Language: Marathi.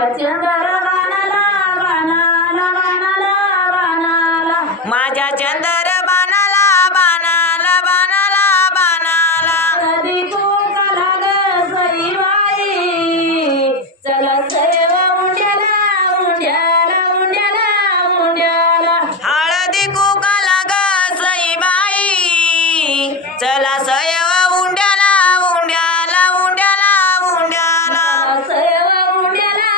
चंद्रबाणाला बाणाला बाणाला बाणाला माझ्या चंद्रबाणाला बाणाला बाणाला बाणाला हळदी कुंकाला ग सईबाई चला सेवा उंड्याला उंड्याला उंड्याला उंड्याला हळदी कुंकाला ग सईबाई चला सयवा उंड्याला उंड्याला उंड्याला उंड्याला सेवा उंड्याला